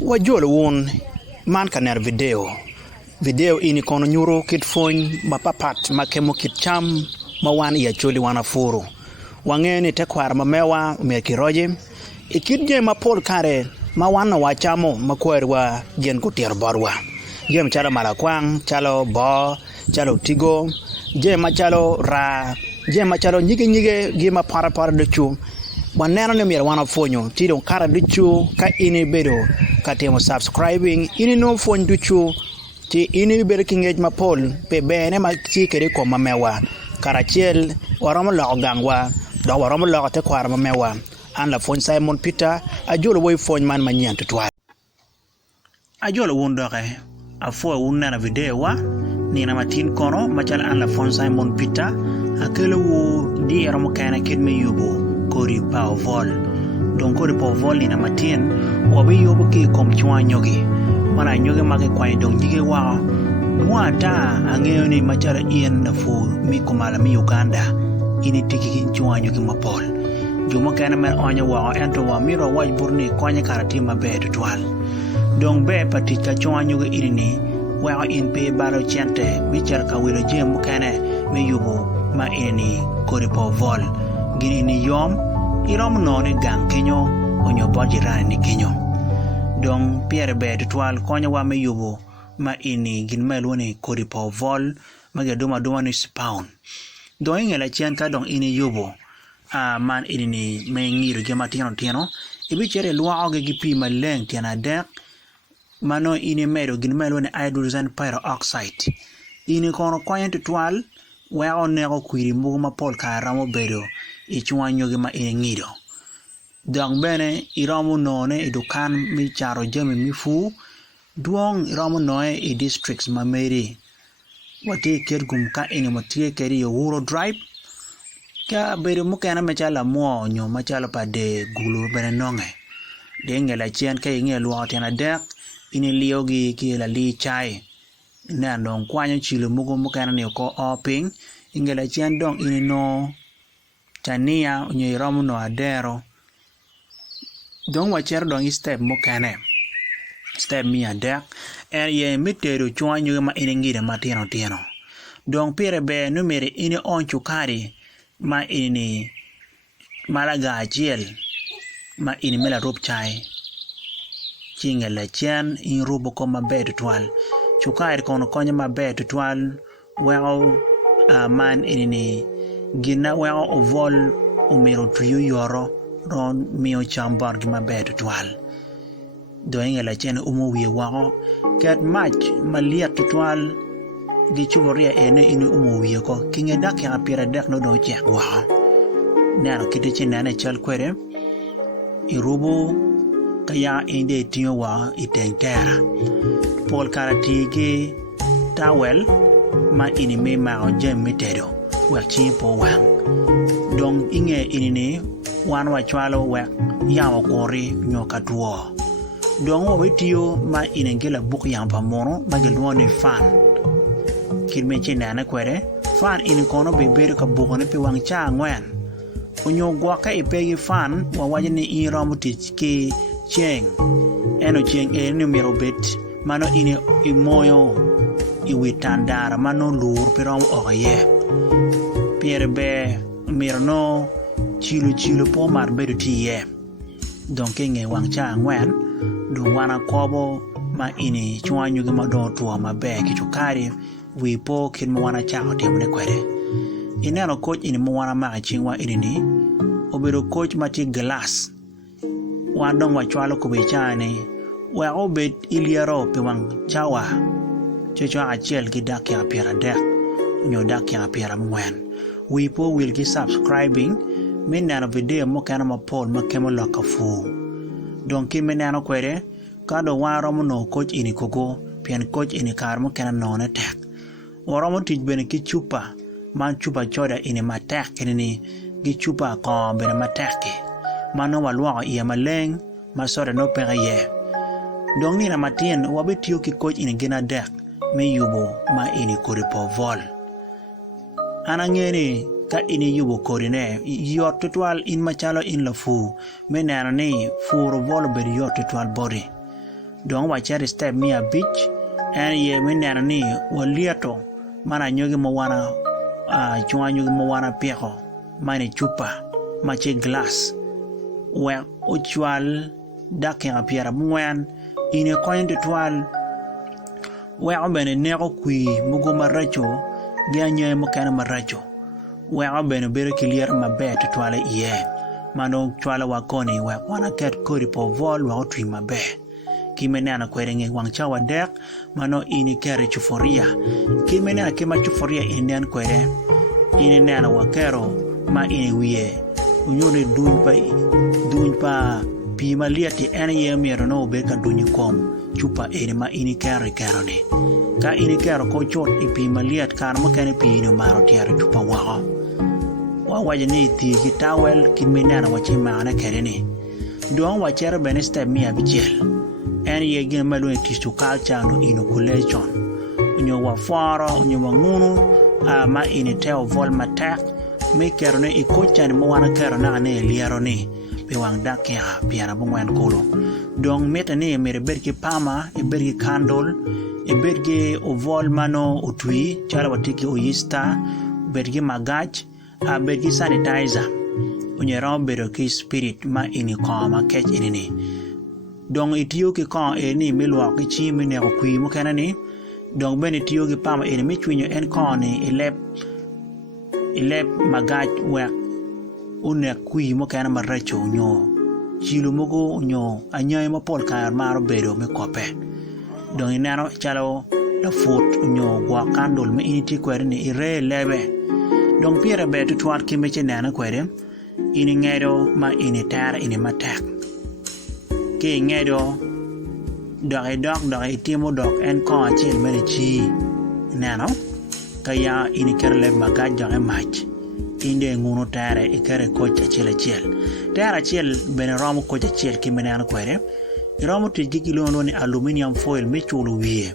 Wajol wun man kaner video ini kono nyuro kit fony mapapat makemo kit cham mawan ya choli wana furu wangeni te kwar mamewa mekiroje ikit je mapol kare mawan wachamo makwar wa jen kutier borwa jem chalo malakwang chalo bo chalo tigo je machalo ra je machalo nyige gima para de chu waneno ne mier wana fonyo tido kara duchu ka ini bedo ka temo subscribing ini no fony duchu ti ini bedo kingej mapol pe bene ma chikere ko mamewa karachiel waromo lo gangwa do waromo lo te kwar mamewa an la fony Simon Peter ajolo boy fony man manyen tutwa ajolo wondoke afo wunna video wa ni na matin kono machala an la fony Simon Peter akelo wo di eromo kana kidme Yubu Kodi pa Obwol donc Kodi pa Obwol ni na matin wabi yobo ki kom chwa anyogi mana anyogi make kwai dong jige wa mwata angeyo ni machala ien na fu mi kumala mi Uganda ini tiki chwa anyogi mapol juma kana men onyo wa ento wa miro waj burni konye karati mabe tutwal donc be patika chwa anyogi ini wa in pe baro chente mi chal ka wilo jem kana mi Yubu ma ini Kodi pa Obwol gini ni yom irom noni gang kenyo onyo bojirani ni kenyo dong pierre be tutwal konyo wa me Yubu ma ini gin melwoni Kodi pa Obwol mage duma ni spawn dong ingela chen ka dong ini Yubu man ini ni me ngiro gema tiano ibi chere lwa oge gi pi maleng tiana dek mano ini medo gin melwoni hydrogen peroxide ini kono konyo tutwal wa onego kwiri mugo mapol ka ramo bedo ichwanyo gi ma ingido dang bene iramu none idukan mi charo jami mifu duong iramu noe i districts mameri wati kergum ka ini matie keri yo wuro drive ka bedo mukena machala mo nyo machala pa de gulu bene nonge de ngela chien ka inge luwa tena dek ini liogi ki la li chai na non kwanyo chilo mugo mukena ni ko oping ingela chien dong ini no tania onye romu no adero don wacher don step mokane step mi adek ye mitedo chwanyo ma inengire matino don pire be numere ini onchu kari ma ini malaga achiel ma ini mela rup chai chingela chen in rubo ko maber twal chukari kono konyo maber twal well man ini gina wa Obwol umero tuyu yoro ron mio chambar gima bedo twal doing la chen wiye wa ket match maliat twal gi chuboria ene inu wiye ko kinge dak ya pira dak no do chek wa nana kite chen nana chal kwere irubu kaya inde tiyo wa itentera pol karati gi tawel ma ini me ma o jem mitedo wachi po wang dong inge inini wan wachwalo wek yawo kori nyoka tuo dong wabitiyo ma inengela buk yang pamono magelwone fan kidme chinana kwere fan ini kono bebere ka bukone pi wang cha ngwen unyo gwaka ipegi fan wawajini iromu tichki cheng eno cheng eni mirobet mano ini imoyo iwitandara mano lur piromu okaye Pierre be mirno chilo po mar bedo tiye donc nge wangcha ngwen do wana kobo ma ini chwanyu gi madon tuwa mabe ki chukari wi po kin mo wana cha otemne kwere ineno coach ini mo wana ma chingwa ini ni obedo coach mati glass wandong wa chwalo ko be chane wa obet iliaro pe wang chawa chocho achiel gi dak ya pira dek nyo dak ya pira ngwen we po will get subscribing men na video mo kana mapol makemo lokafu donc men na kwere ka do waro mo no coach ini kogo pian coach ini kar mo kana no na tek waro mo tij bene ki chupa man chupa choda ini matek ni gi chupa ko bene matek mano walwa ya maleng masore no pere ye donc ni na matien wabetio ki coach ini gina dek me Yubu ma ini Kodi pa Obwol anangeni ka ini Yubu Kodi ne yot tutwal in machalo in la fu menano ni furo Obwol ber yot tutwal body Dong wachere step mi abich en ye mi neno ni walieto mana anyogi ma wana cwung anyogi ma wana pieko mane chupa machi glass wek ochwal dakika 40 ine konyo tutwal weko bene neko kwi mugo maracho gi anyogi mokene maracho weko bene bedo kilier maber tutwale iye mano chwala wakoni wek wana ket kodi po Obwol weko twi maber kimenana kwede nge wang chawa dek mano ini kere chuforia kimenana kima chuforia inen kwede ini nana wakero ma ini wiye unyone duny pa pi maliati ene ye miero no beka dunyi kom chupa ini ma ini kere ni ka ini kero ko chot ipi maliat kar makene pi ini maro tiare chupa wako wawaje ni ti ki tawel kimenana wachi maana kere ni duang wachere bene step mi abichel en ye gin malwe tissue culture no inoculation unyo wa faro unyo wa ngunu ma inite Obwol matek me kero ne ikochani mo wana kero na ne liero ni be wang dak ya piara bongwen kulo dong meta ni mere berki pama e berki candle e berki Obwol mano utwi chala watiki oyista berki magach a berki sanitizer unyo ram bedo ki spirit ma ini koma kech ini dong itiyo ki kon ni milwa ki chi mi ne ko kwi mo kana ni dong bene tiyo ki pama mi chwinyo en kon ni ilep magaj wek une kwi mo kana maracho nyo chilu mogo nyo anyay mapol kar maro bedo me kope dong inano chalo la foot nyo gwa kandol me initi kwere ni ire lebe dong pira beto twat ki meche nana kwere ini ngedo ma ini tara ini matek ki ngedo doge timo dog en ko achil mene chi nano kaya ini kerle magaj doge mach inde nguno tare ikere koch achil tare achil bene romo koch achil kimenano kwere romo tijiki lono ni aluminium foil michulu wiye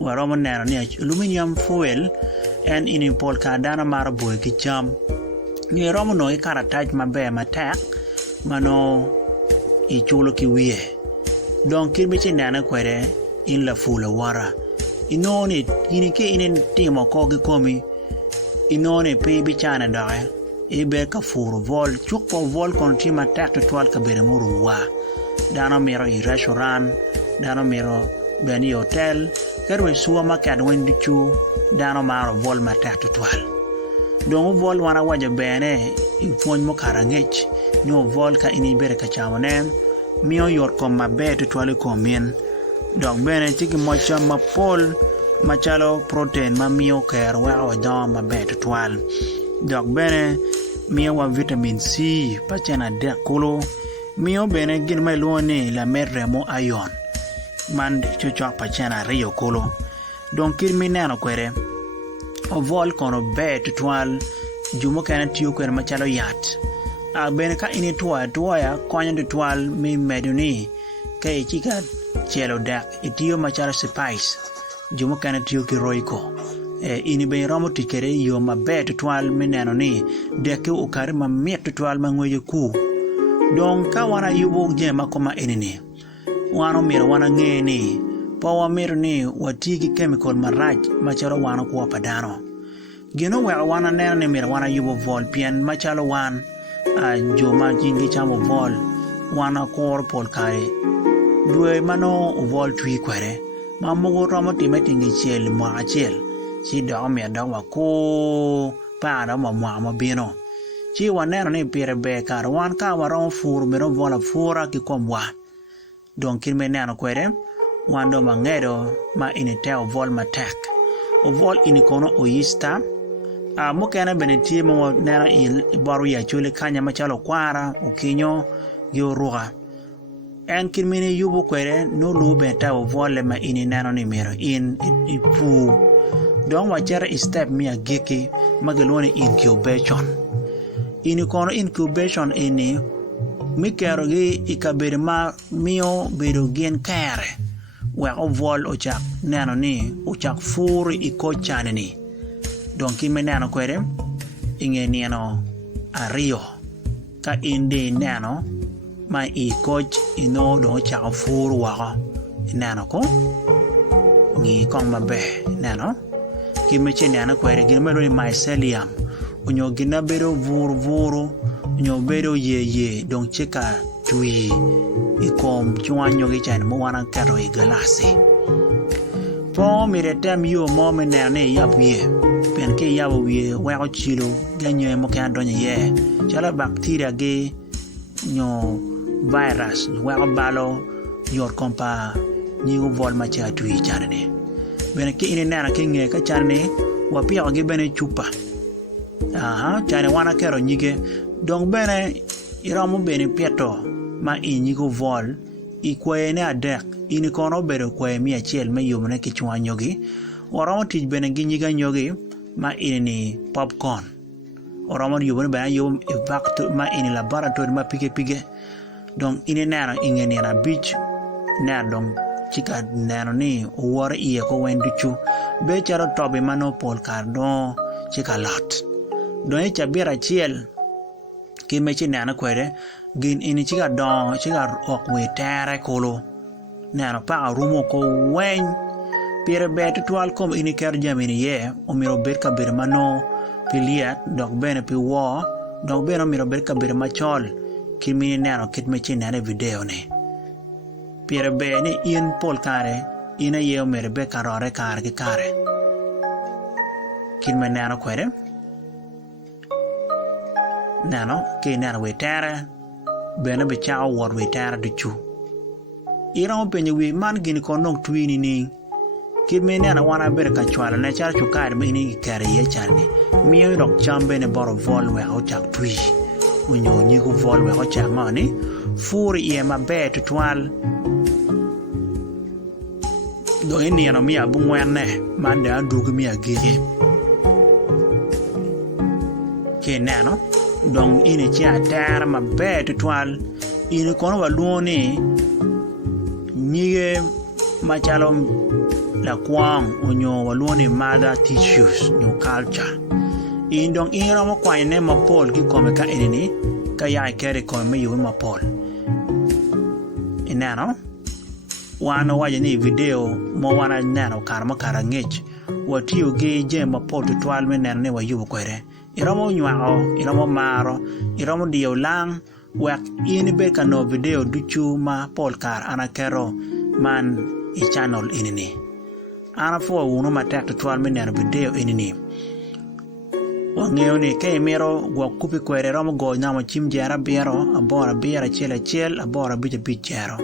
wa romo nano ni aluminium foil en ini pol kadana maro boy ki cham ni romo no ikara taj mabe matek mano ichulo ki wiye don kirmiche nana kwere in la fula wara inoni inike inen timo kogi komi inoni pe bichana dae ibe ka furu vol chuk po vol kon tima tak to twal ka bere muru wa dano miro i restaurant dano miro beni hotel kerwe suwa market wendi chu dano maro vol ma tak to twal don vol wana waje bene ifon mo karangech nyo vol ka ini bere ka chamonem mio yor kom mabe to twale komien donc bene tiki mocha mapol machalo protein ma mio ker wa dom mabe to twal donc bene mio wa vitamin C pachena de kulo mio bene gin mai luoni la merremo ion man chocho pachena rio kulo donc kirminano kwere Obwol kono be to twal jumo kana tiyo kwere machalo yat bene ka ini tuwa konyo de twal mi meduni ka ichika chelo dak itiyo machalo spice jumo kana tiyo ki roiko ini be romo tikere yo mabe to twal mi neno ni deke ukare ma miet to twal mangweje ku don ka wana yubu jema koma enini wano miro wana nge ni po wa miro ni watiki chemical maraj machalo wano kuwa padano gino wana neno ni miro wana yubu Obwol pian machalo wan joma jingi chamo Obwol wana kor pol kare dwe mano Obwol twi kwere ma mugo romo timeti ngi chel mo achel chi do me do wa ko pa da mo bino chi wanero ni pire be kar wan ka waro furu me ro vola fura ki komwa don kin me nano kwere wando mangedo ma inite Obwol matek Obwol ini kono oyista mokena beneti mo nera il baru ya chule kanya machalo kwara ukinyo yoruga en kirmini yubu kwere no lube ta Obwol ma ini nano ni mero in ipu don wachere step mi ageki magelone incubation ini kono incubation ini mikero gi ikabere ma mio bedo gen kare wa Obwol ochak nano ni ochak furi ikochane ni don kime nano kwere inge niano ario ka indi nano ma ikoch ino don ochak furu wako neno ko ngi kong mabe neno kimeche neno kwere gimelo ni mycelium onyo gina bedo vuru onyo bedo ye dong chika tui ikom anyogi chan mo wana karo i galasi po mire tem yo mo me nene yabuye pen ke yabuye wa chilo ganyo mo kan donye ye chala bacteria ge nyo virus wa balo yor kompa nyigo vol ma cha tui charne bene ke ine nana ke nge ka charne wa pia ge bene chupa chane wana kero nyige dong bene iramu bene pieto ma inyigo vol ikwaye ne adek ini kono bedo kwaye 100 me yumne ke cwung anyogi oromo tij bene gi nyiga anyogi ma ini popcorn oromo yubone bene yum evacto ma ini laboratory ma pige dong ini nana ingeni na beach na dong chika nano ni uwar iye ko wenduchu be charo tobi mano pol kardo chika lot don icha bira chiel kimechi nana kwede gin ini chika don chika okwe tere kolo nano pa rumo ko wen pire bete twal kom ini ker jamini ye omiro berka bir mano piliat dok bene pi wo dok bene omiro berka bir machol kimini nano kitmechi nana video ne pire be ni in pol kare ina ye omiro be karore kare ki kare kitme nano kwede nano ke nano we tere bene be chao wor we tere du chu ira penye we man gini ko nok twini ni kitme nano wana bere ka chwala na char chu kare me ni kare ye charni miyo dok chambe ne boro vol we o chak twi unyo nyigo vol we o chak ngani furi ye mabe tutwal do ini ano miya bungwene mande andugu miya gige ke nano dong ini chia ter mabe tutwal ini kono waluoni nyige machalo la kwang onyo waluoni mother tissues no culture in dong ira mo kwa ne mapol ki kome ka ini ka ya kere kome me yu mapol inano wano waje ni video mo wana nano karma karangech watiyo ge je mapol tutwal me nano ne wayubo kwere iramo nywao iramo maro iramo dio lang wak ini beka no video duchu ma polkar anakero man i channel inini ana fo uno matek tutwal me nano video inini wangeo ni ke mero gwa kupi kwere ramo go nyamo chim jara biero abora biera chel abora bija bijero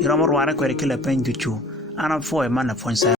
iramo rwara kwere kila pen duchu ana fo e mana fonsa